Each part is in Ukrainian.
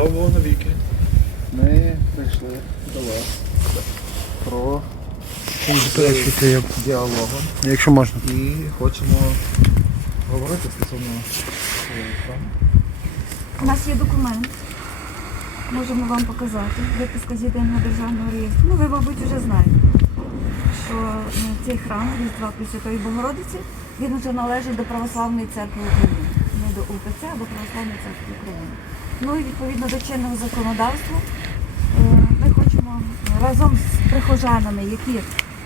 Слава Богу навіки. Ми прийшли до вас про діалогу Якщо можна. і хочемо говорити стосовно храму. У нас є документ. Можемо вам показати. Виписка з єдиного державного реєстру. Ну, ви, мабуть, вже знаєте, що е, цей храм Різдва Пресвятої Богородиці, він вже належить до Православної церкви України. Не до УПЦ, а до Православної церкви України. Ну і відповідно до чинного законодавства е, ми хочемо разом з прихожанами, які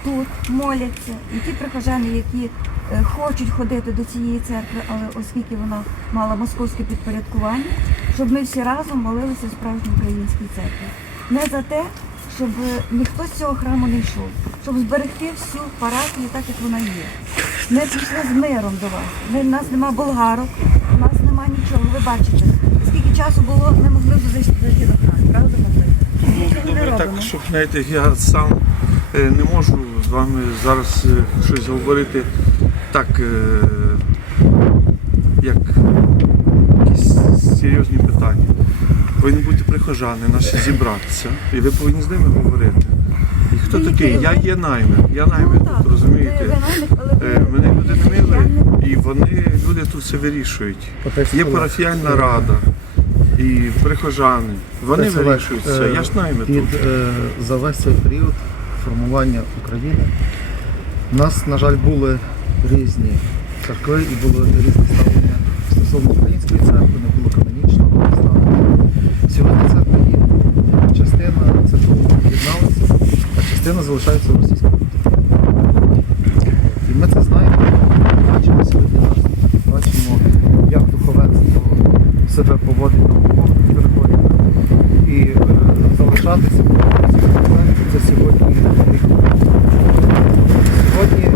тут моляться, і ті прихожани, які е, хочуть ходити до цієї церкви, але оскільки вона мала московське підпорядкування, щоб ми всі разом молилися в справжній українській церкві. Не за те, щоб ніхто з цього храму не йшов, щоб зберегти всю парафію так, як вона є. Ми прийшли з миром до вас. Ми, у нас нема болгарок, у нас нема нічого. Ви бачите, часу було, не могли вже зайти зайти до храму, правда могли? Нічого Добре, так, щоб знаєте, я сам е, не можу з вами зараз е, щось говорити так, е, як якісь серйозні питання. Повинні бути прихожани, наші зібратися, і ви повинні з ними говорити. І хто Ви такий? Я є наймит, я Ну, так, тут, розумієте? ви- ви наймит, але Мене люди не мили, і вони, люди тут все вирішують. Є парафіальна рада і прихожани. Вони Олег, вирішують все. е, Я ж наймит Під, тут. е, за весь цей період формування України у нас, на жаль, були різні церкви і було різне ставлення стосовно української церкви, не було канонічного ставлення. Сьогодні церква є. Частина церков об'єдналася, а частина залишається в російській православній. І ми це знаємо, бачимо сьогодні нас, бачимо, як духовенство себе поводить на територіях. І е, залишатися це сьогодні. Сьогодні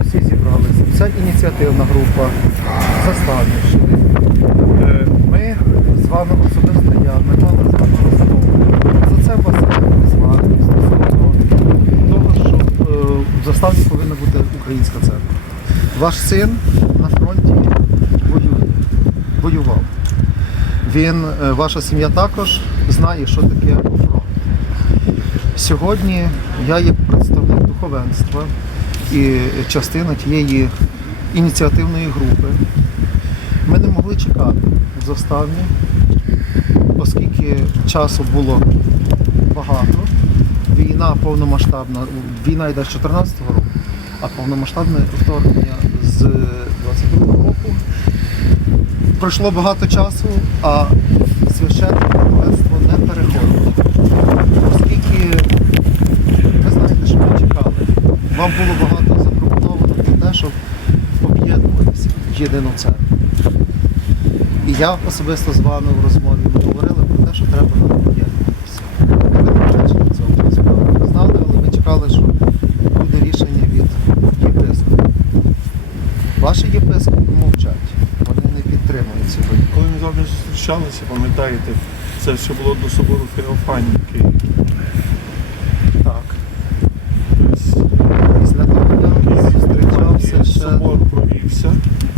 всі зібралися. Вся ініціативна група, заставніші. Е, Ми з вами особисто я, ми з вами розмову. За це вас звати стосовно того, що е, в заставі повинна бути українська церква. Ваш син Він, е, ваша сім'я також знає, що таке фронт. Сьогодні я як представник духовенства і частина тієї ініціативної групи. Ми не могли чекати в оскільки часу було багато. Війна повномасштабна, війна йде з 14-го року, а повномасштабне вторгнення з 22-го року. Пройшло багато часу, а священне духовенство не переходить. Оскільки ви знаєте, що ми чекали. Вам було багато запропоновано про те, щоб об'єднуватися в єдину церкву. І я особисто з вами в розмові ми говорили про те, що треба нам об'єднуватися. Ви не визначили цього справи. Ви знали, але ми чекали, що буде рішення від єпископа. Ваші єпископи мовчать. Вони не підтримують сьогодні. Коли ми з вами зустрічалися, пам'ятаєте, це ще було до собору Феофанії. Так. Тобто, Після того я зустрічався ще. собор провівся,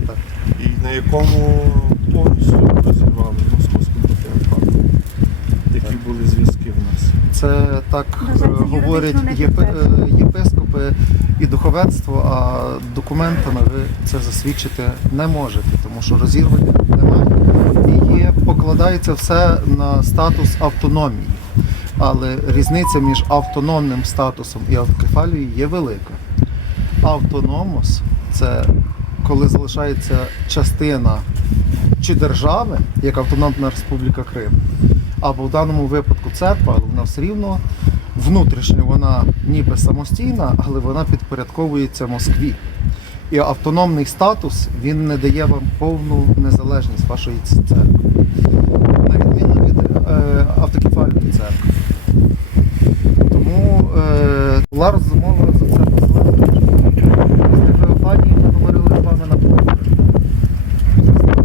Так. і на якому повністю розірвали московську патріархату. Які були зв'язки в нас. Це так е, говорять е, єпископи духовенство, а документами ви це засвідчити не можете, тому що розірвання немає. І покладається все на статус автономії. Але різниця між автономним статусом і автокефалією є велика. Автономос це коли залишається частина чи держави, як Автономна Республіка Крим, або в даному випадку церква, але вона все рівно внутрішньо вона ніби самостійна, але вона підпорядковується Москві. І автономний статус він не дає вам повну незалежність вашої церкви. На відміну від е, автокефальної церкви. Тому е, була розмова за це посилання. Після Феофанії ми говорили з вами на пленарі.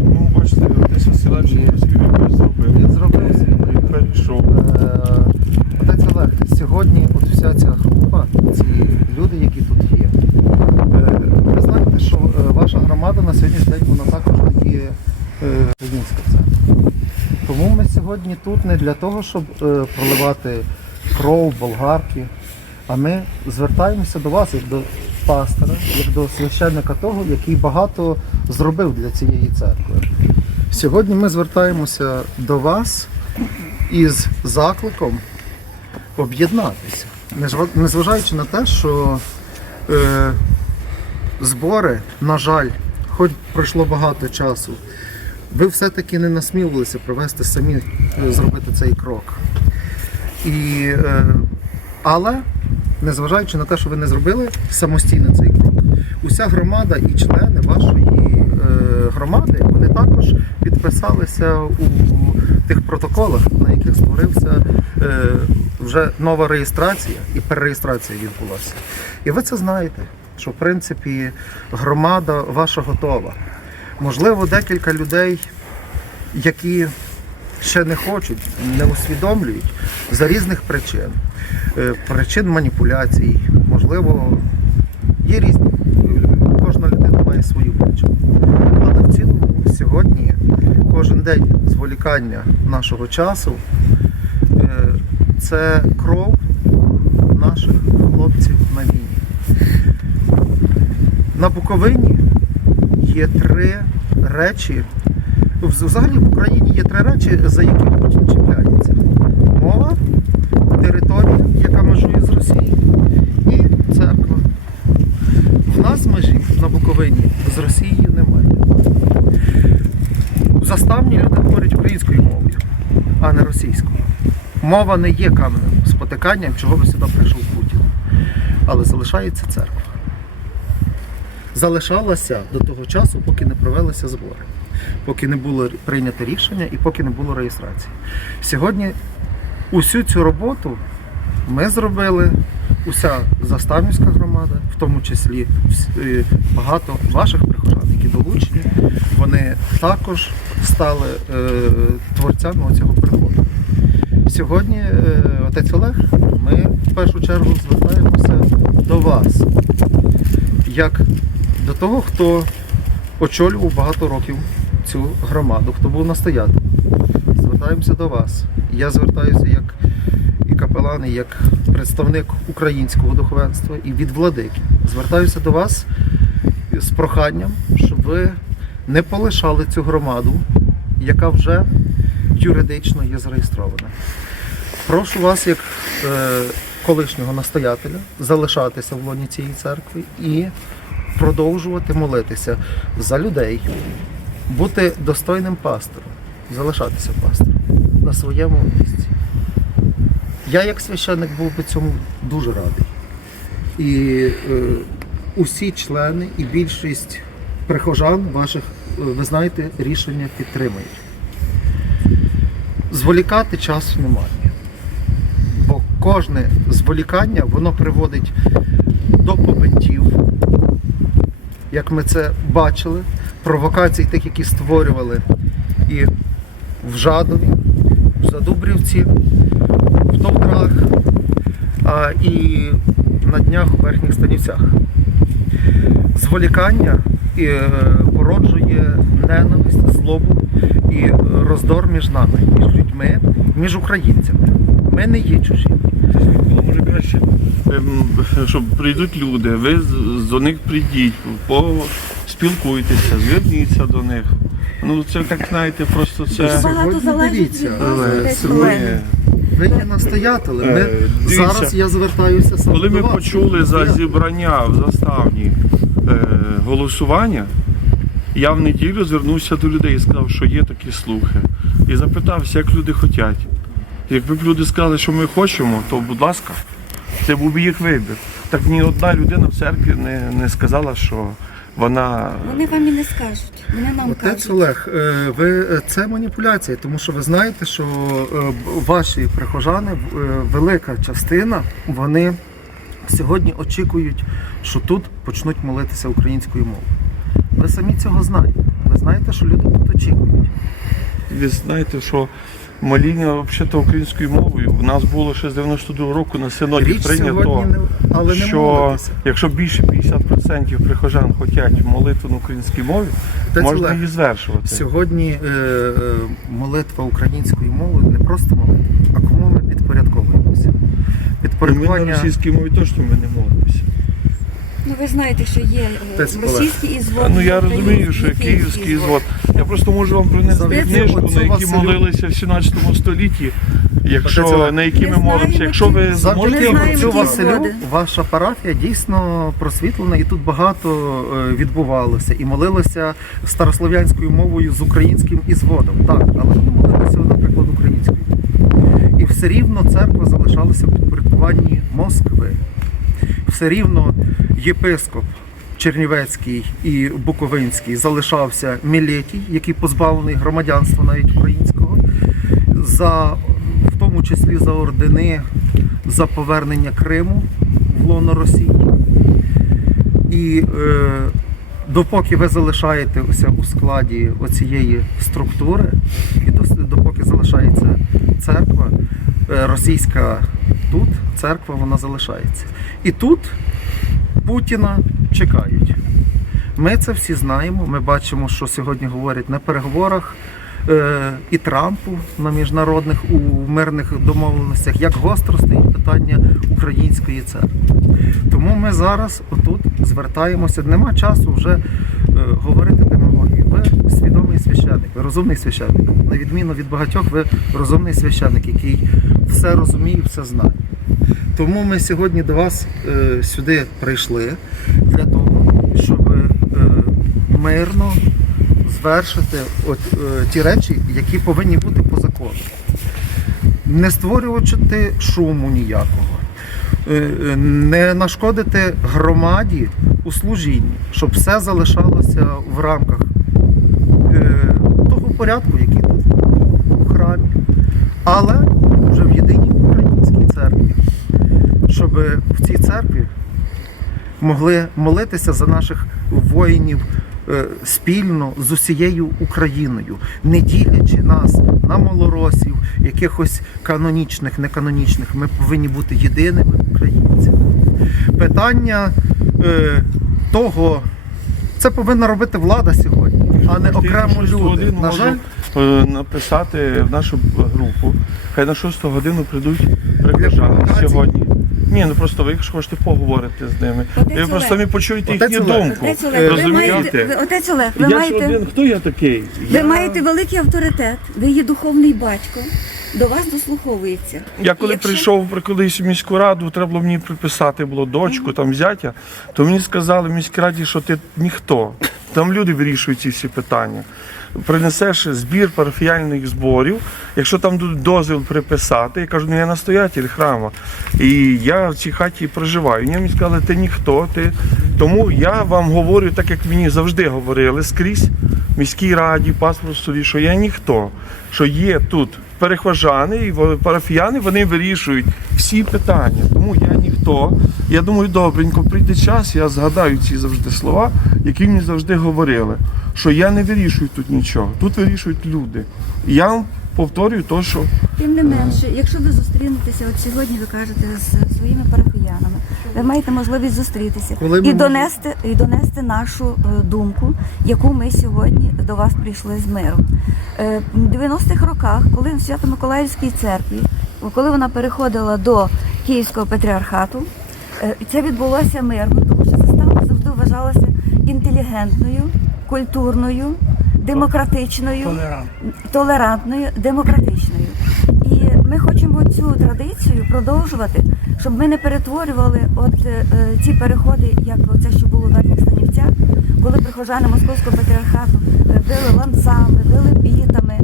Ну, бачите, отець Василевич Ні. якось зробив. Він зробив свій Він перейшов. Е, Отець Олег, сьогодні от вся ця група, ці люди, які тут є, е, ви знаєте, що е, ваша громада на сьогоднішній день вона також є е, українська церква. Тому ми сьогодні тут не для того, щоб е, проливати кров, болгарки, а ми звертаємося до вас як до пастора, як до священника того, який багато зробив для цієї церкви. Сьогодні ми звертаємося до вас із закликом об'єднатися, незважаючи на те, що е, збори, на жаль, хоч пройшло багато часу, ви все-таки не насмілилися провести самі, е, зробити цей крок. І, е, але, незважаючи на те, що ви не зробили самостійно цей крок, уся громада і члени вашої е, громади вони також підписалися у тих протоколах, на яких створився е, вже нова реєстрація і перереєстрація відбулася. І ви це знаєте, що в принципі громада ваша готова. Можливо, декілька людей, які ще не хочуть, не усвідомлюють за різних причин, Е, причин маніпуляцій, можливо, є різні. Кожна людина має свою причину. Але в цілому сьогодні кожен день зволікання нашого часу це кров наших хлопців на війні. На Буковині є три речі. Взагалі в Україні є три речі, за які Путін чіпляється: мова, територія, яка межує з Росією, і церква. В нас межі на Буковині з Росією немає. Заставні люди говорять українською мовою, а не російською. Мова не є каменем спотиканням, чого би сюди прийшов Путін. Але залишається церква. Залишалася до того часу, поки не провелися збори, поки не було прийнято рішення і поки не було реєстрації. Сьогодні усю цю роботу ми зробили, уся заставнівська громада, в тому числі е, багато ваших прихожан, які долучені, вони також стали е, творцями цього приходу. Сьогодні, е, отець Олег, ми в першу чергу звертаємося до вас, як до того, хто очолював багато років цю громаду, хто був настоятелем. Звертаємося до вас. Я звертаюся як і капелан, і як представник українського духовенства, і від владики. Звертаюся до вас з проханням, щоб ви не полишали цю громаду, яка вже юридично є зареєстрована. Прошу вас, як е, колишнього настоятеля, залишатися в лоні цієї церкви і продовжувати молитися за людей, бути достойним пастором, залишатися пастором на своєму місці. Я, як священник, був би цьому дуже радий. І е, усі члени і більшість прихожан ваших, е, ви знаєте, рішення підтримують. Зволікати часу немає. Кожне зволікання воно приводить до побиттів, як ми це бачили, провокацій тих, які створювали і в Жадові, в Задубрівці, в Довдрах, і на днях у верхніх станівцях. Зволікання е, породжує ненависть, злобу і роздор між нами, між людьми, між українцями. Ми не є чужі. Може краще, ем, щоб прийдуть люди, ви до них прийдіть, поспілкуйтеся, зверніться до них. Ну це так знаєте, просто це. Багато залежить від ми-. Ви є настоятели. Ми, Е, дивіться, зараз я звертаюся саме Коли до ми вас. почули за зібрання в заставні е, голосування, я в неділю звернувся до людей і сказав, що є такі слухи. І запитався, як люди хочуть. Якби б люди сказали, що ми хочемо, то будь ласка, це був би їх вибір. Так ні одна людина в церкві не, не сказала, що вона. Вони вам і не скажуть. Вони нам Отець кажуть. Олег, е, ви е, це маніпуляція, тому що ви знаєте, що е, ваші прихожани, е, велика частина, вони сьогодні очікують, що тут почнуть молитися українською мовою. Ви самі цього знаєте. Ви знаєте, що люди тут очікують. Ви знаєте, що моління взагалі українською мовою. У нас було ще з 92-го року на синоді Річ прийнято. не але не що молитися. якщо більше 50% прихожан хочуть молитву на українській мові, Та можна її звершувати. Сьогодні е, е, молитва українською мовою не просто молитва, а кому ми підпорядковуємося. І Ми на російській мові точно ми не молимося. Ну ви знаєте, що є е, Десь Олег. російський ізвод. Ну я розумію, що київський звод. Я просто можу вам принести книжку, на якій молилися в 17 столітті. Якщо на які ми молимося, якщо ви зможете цю Василю ваша парафія дійсно просвітлена і тут багато е, відбувалося. І молилися старослов'янською мовою з українським ізводом. Так, але ми молилися, наприклад, українською. І все рівно церква залишалася в підпорядкуванні Москви. Все рівно єпископ Чернівецький і Буковинський залишався Мілетій, який позбавлений громадянства навіть українського, за, в тому числі за ордени за повернення Криму в лоно Росії. І е, допоки ви залишаєтеся у складі оцієї структури, і допоки залишається церква, е, російська тут, церква вона залишається. І тут Путіна чекають. Ми це всі знаємо. Ми бачимо, що сьогодні говорять на переговорах е, і Трампу на міжнародних у мирних домовленостях, як гостро стоїть питання української церкви. Тому ми зараз отут звертаємося. Нема часу вже е, говорити демагогію. Ви свідомий священник, ви розумний священник. На відміну від багатьох, ви розумний священник, який все розуміє, все знає. Тому ми сьогодні до вас е, сюди прийшли для того, щоб е, мирно звершити от, е, ті речі, які повинні бути по закону. Не створювати шуму ніякого, е, е, не нашкодити громаді у служінні, щоб все залишалося в рамках е, того порядку, який тут у храмі, але вже в єдиній українській церкві, щоб в цій церкві могли молитися за наших воїнів е, спільно з усією Україною, не ділячи нас на малоросів, якихось канонічних, неканонічних. Ми повинні бути єдиними українцями. Питання е, того, це повинна робити влада сьогодні, а не окремо люди. На жаль, е, написати в нашу групу. Хай на 6 годину прийдуть провокацій? сьогодні. Ні, ну просто ви якщо хочете поговорити з ними. Отець Ви просто Олег. самі почуєте Отець їхню Олег. думку. Отець Олег, ви маєте, ви- отець Олег, ви Я ж маєте, один, хто я такий? ви Я- маєте великий авторитет, ви є духовний батько, до вас дослуховується. Я коли Якщо- прийшов при колись в міську раду, треба було мені приписати було дочку, там зятя, то мені сказали в міській раді, що ти ніхто. Там люди вирішують ці всі питання. Принесеш збір парафіяльних зборів, якщо там дозвіл приписати, я кажу, ну я настоятель храму. І я в цій хаті проживаю. Мені сказали, ти ніхто, ти. Тому я вам говорю, так як мені завжди говорили скрізь в міській раді, паспорт столі, що я ніхто, що є тут перехожани і парафіяни, вони вирішують всі питання. Тому я ніхто. Я думаю, добренько, прийде час, я згадаю ці завжди слова, які мені завжди говорили, що я не вирішую тут нічого, тут вирішують люди. Я повторюю те, що Тим не менше, якщо ви зустрінетеся, от сьогодні ви кажете з своїми парафіянами, ви маєте можливість зустрітися Коли ми і донести, і донести нашу е, думку, яку ми сьогодні до вас прийшли з миром. Е, В 90-х роках, коли в Свято-Миколаївській церкві, коли вона переходила до Київського патріархату, е, це відбулося мирно, тому що застава завжди вважалася інтелігентною, культурною, демократичною толерантною, демократичною. І ми хочемо цю традицію продовжувати, щоб ми не перетворювали от е, ці переходи, як це, що було в Верхніх Станівцях, коли прихожани Московського патріархату е, били ланцами, били бітами,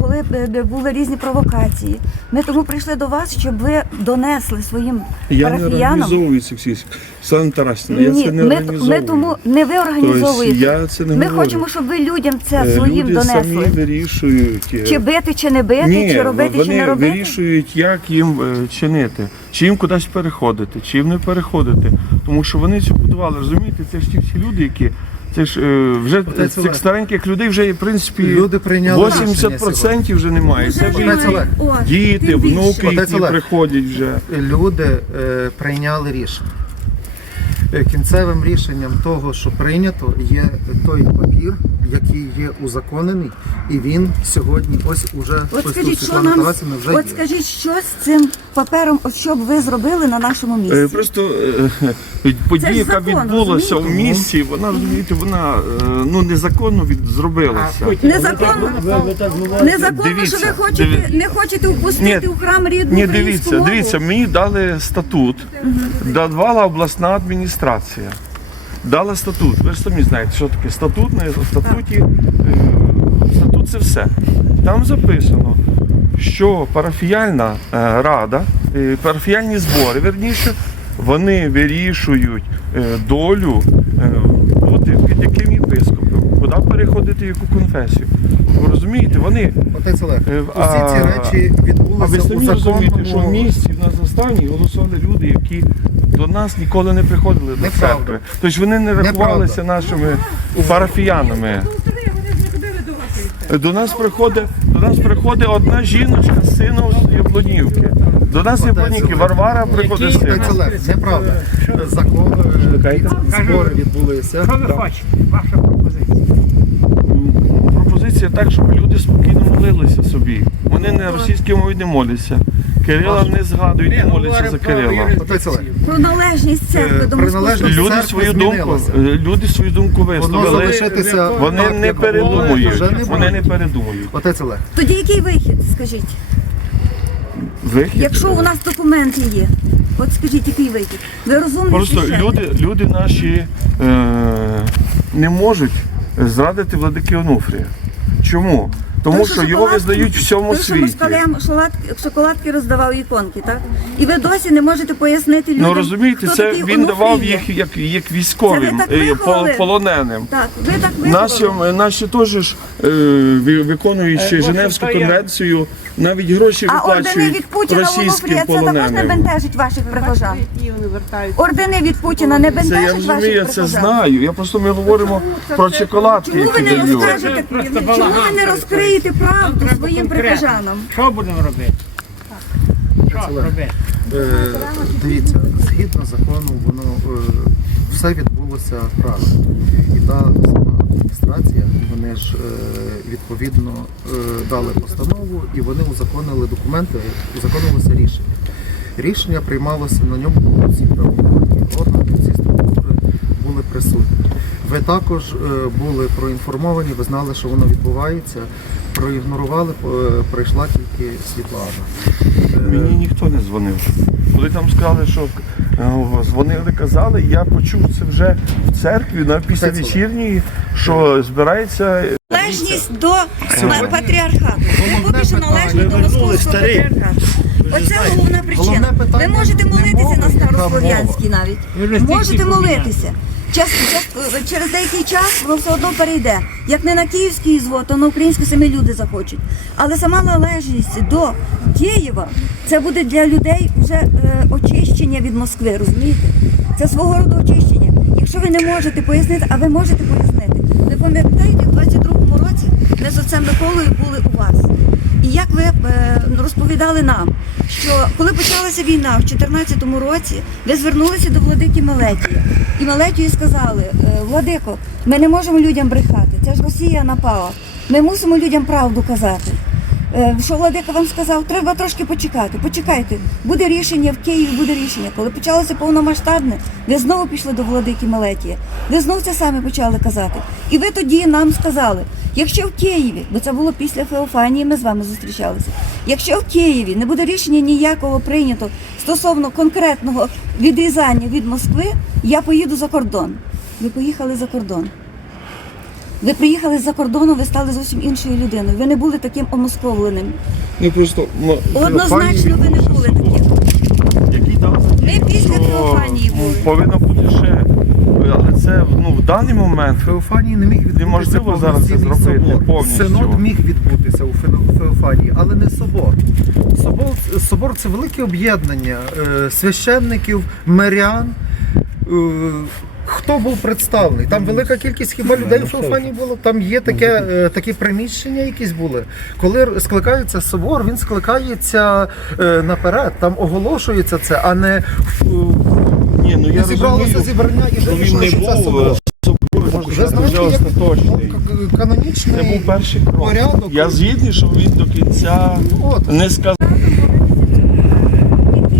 коли е, були різні провокації. Ми тому прийшли до вас, щоб ви донесли своїм парафіянам. ці всі Сан Тарасівна, Ні, ми, ми тому не ви організовуєте. я це не Ми говорю. хочемо, щоб ви людям це Е, своїм Люди самі донесли. вирішують. е, Чи бити, чи не бити, Ні, чи робити, вони чи не робити. вирішують, як їм е, чинити, чи їм кудись переходити, чи їм не переходити. Тому що вони це будували. Розумієте, це ж ті всі люди, які Це ж е, вже Отець цих Олег. стареньких людей вже, в принципі, Люди прийняли 80% вже немає. Це Вже Отець. Олег. О, діти, тим більше. внуки Отець Олег. приходять вже. люди е, прийняли рішення. Е, Кінцевим рішенням того, що прийнято, є той папір, який є узаконений, і він сьогодні ось уже От скажіть, що нам вже от є. скажіть, що з цим папером, от що б ви зробили на нашому місці? Е, Просто е, подія, ж яка закон, відбулася у розумієте? місті, вона розумієте, вона е, ну незаконно від зробилася. Незаконно, незаконно, Дивіться, що ви хочете, диві- не хочете впустити Ні, у храм рідну Ні, українську дивіться, мову? дивіться, мені дали статут, давала обласна адміністрація. Дала статут. Ви ж самі знаєте, що таке статут. На статуті е, статут це все. Там записано, що парафіяльна е, рада, е, парафіяльні збори, верніше, вони вирішують долю бути під яким єпископом, куди переходити яку конфесію. Ви розумієте, вони Отець Олег, усі а- ці речі а ви самі розумієте, що в місті в нас заставні голосували люди, які до нас ніколи не приходили до церкви. Тобто вони не рахувалися нашими парафіянами. До нас приходить, до нас приходить одна жіночка з сином з Яблонівки. До нас Яблонівки Варвара приходить з сином. Неправда. Закон, е, збори відбулися. Що ви хочете? Ваша пропозиція. Пропозиція так, щоб люди спокійно молилися собі. Вони на російській мові не моляться. Кирила не згадують, не моляться за Кирила. Отець Олег, Про належність церкви Е, до приналежність московського. Люди свою думку, е, люди свою думку висловили. Вони не передумують. Вони не передумують. Отець Олег, Тоді який вихід, скажіть? Вихід. Якщо у нас документи є, от скажіть, який вихід? Ви розумні Просто люди, люди наші е, не можуть зрадити владики Онуфрія. Чому? Тому що його визнають в всьому той, що світі. москалям шоколадки, шоколадки роздавав іконки, так? І ви досі не можете пояснити людям, Ну розумієте, хто це такий він давав є. їх як, як військовим, ви так е, виховали? пол- полоненим. Так, ви так Наші, виховали. наші теж ж, е, виконуючи Е, Женевську я. конвенцію, навіть гроші А ордени виплачують Путіна російським Онуфрія, це також не полоненим. бентежить ваших прихожан. І вони вертаються. Ордени від Путіна не Це я бентежить розумію, ваших я це прихожан. знаю. Я просто ми говоримо про чоколадки, Чому ви які не дають. розкажете, Просто чому балаган ви не розкриєте правду Треба своїм конкретно. прихожанам? Що будемо робити? Що робити? Е, Дивіться, згідно закону, воно е, все відбулося правильно. І та сама адміністрація, вони ж е, відповідно е, дали постанову і вони узаконили документи, узаконилося рішення. Рішення приймалося на ньому всі правоохоронні органи, всі структури були присутні. Ви також е, були проінформовані, ви знали, що воно відбувається. Проігнорували, прийшла тільки Світлана. Мені ніхто не дзвонив. Коли там сказали, що дзвонили, казали, я почув це вже в церкві на після вечірньої, що збирається Належність до Сьогодні. патріархату. Ви поки що належні до московського патріархату. Оце головна причина. Ви можете молитися на старослов'янській навіть. Можете молитися. Час, час, через деякий час воно все одно перейде. Як не на київський звод, то на українську самі люди захочуть. Але сама належність до Києва це буде для людей вже е, очищення від Москви, розумієте? Це свого роду очищення. Якщо ви не можете пояснити, а ви можете пояснити. Ви пам'ятаєте, в 22-му році ми з отцем Миколою були у вас. І як ви е, розповідали нам, що коли почалася війна в 2014 році, ви звернулися до владики Малетії. І Малетію сказали, «Е, Владико, ми не можемо людям брехати. Це ж Росія напала. Ми мусимо людям правду казати. Е, Що Владика вам сказав, треба трошки почекати. Почекайте, буде рішення в Києві, буде рішення. Коли почалося повномасштабне, ви знову пішли до владики Малетія. Ви знову це саме почали казати. І ви тоді нам сказали, якщо в Києві, бо це було після Феофанії, ми з вами зустрічалися. Якщо в Києві не буде рішення ніякого прийнято стосовно конкретного відрізання від Москви, я поїду за кордон. Ви поїхали за кордон. Ви приїхали з-за кордону, ви стали зовсім іншою людиною. Ви не були таким омосковленим. ну просто м- Однозначно ви не були таким. Який дав надію, Ми після що Феофанії були. Повинно бути ще. Але це ну, в даний момент Феофанії не міг відбутися Неможливо зараз це повноцінний зробити собор. повністю. Синод міг відбутися у Фе- Феофанії, але не собор. Собор, собор це велике об'єднання е, священників, мирян, е, Хто був представлений? Там велика кількість хіба людей в Феофанії було. Там є таке, е, такі приміщення якісь були. Коли скликається собор, він скликається е, наперед, там оголошується це, а не Ні, ну я зібралося розумію, зібрання і що він вирішили, не що це собор. е, собор, вже знаєте, вже як- остаточний. Ну, к- Це канонічний був перший крок. порядок. Я згідний, що він до кінця От. не сказав. який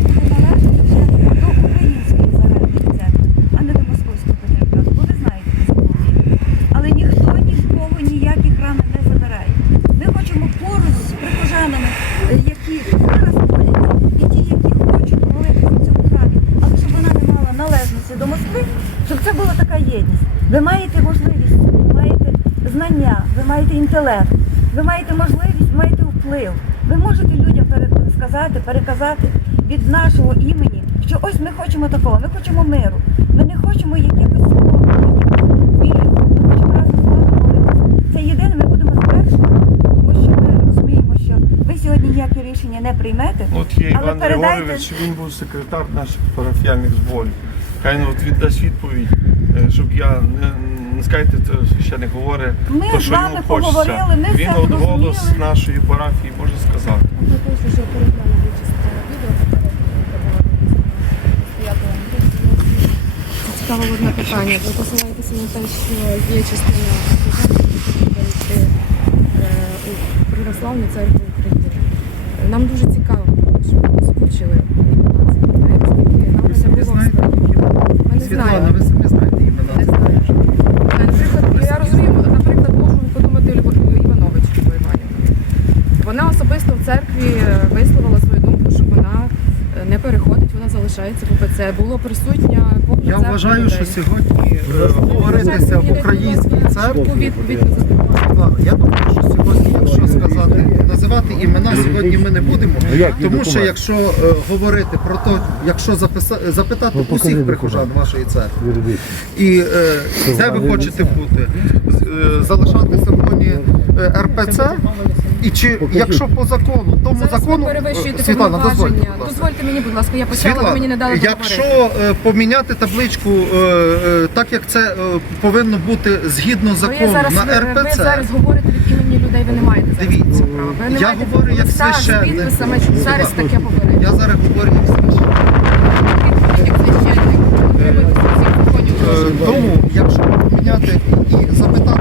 буде належати вже до української загальної церкви, а не до московського патріархату. Бо ви знаєте це закони. Але ніхто ні в кого ніякі храми не забирає. Ми хочемо поруч з прихожанами, е, які зараз моляться, і ті, які хочуть молитися в цьому храмі, але щоб вона не мала належності до Москви, щоб це була така єдність. Ви маєте можливість, ви маєте знання, ви інтелект, ви маєте можливість, маєте вплив. Ви можете людям сказати, переказати від нашого імені, що ось ми хочемо такого, ми хочемо миру. Ми не хочемо якихось вірів. Ми хочемо разом з вами молитися. Це єдине, ми будемо звершувати, тому що ми розуміємо, що ви сьогодні ніякі рішення не приймете. От є Але Іван передайте- Григорович, він був секретар наших парафіальних зборів. Хай от він дасть відповідь, е, щоб я не, не скажете, то священник говорить, Ми то, з вами йому поговорили, ми він все от голос зрозуміли. нашої парафії може сказати. Ми також вже переглянули частину відео, Це цікаве одне питання. Ви посилаєтеся на те, що є частина перейти е, у православну церкву України. Нам дуже цікаво, щоб ви озвучили імена цих нам Ви не було знаєте, Ми не знаємо. ви самі знаєте Не імена. знаю. Наприклад, я розумію, наприклад, можу подумати Любов Іванович Любов Іванівна. Вона особисто в церкві е, висловила свою думку, що вона е, не переходить, вона залишається в ОПЦ. Було присутня повна Я вважаю, що сьогодні е, говоритися в українській церкві. Я думаю, що сьогодні, якщо сказати, називати імена сьогодні ми не будемо, тому що якщо е, говорити про те, якщо записа- запитати усіх прихожан вашої церкви, і е, де ви хочете бути, е, залишатися в е, РПЦ, і чи якщо по закону, тому Зараз закону ви перевищуєте Е, Світлана, дозвольте, повноваження. будь ласка. Дозвольте мені, будь ласка, я почала, ви мені не дали якщо договорити. е, поміняти табличку е, е, так, як це е, повинно бути згідно Ви закону зараз, на ви, ви РПЦ, зараз говорите від імені людей, ви не маєте зараз Дивіться, такого права. Ви не я маєте говорю як листа з священник. підписами, що зараз Світлана, таке говорить. я зараз говорю як священник. Як священник, дотримуйтеся всіх законів. Е, Тому, якщо поміняти і запитати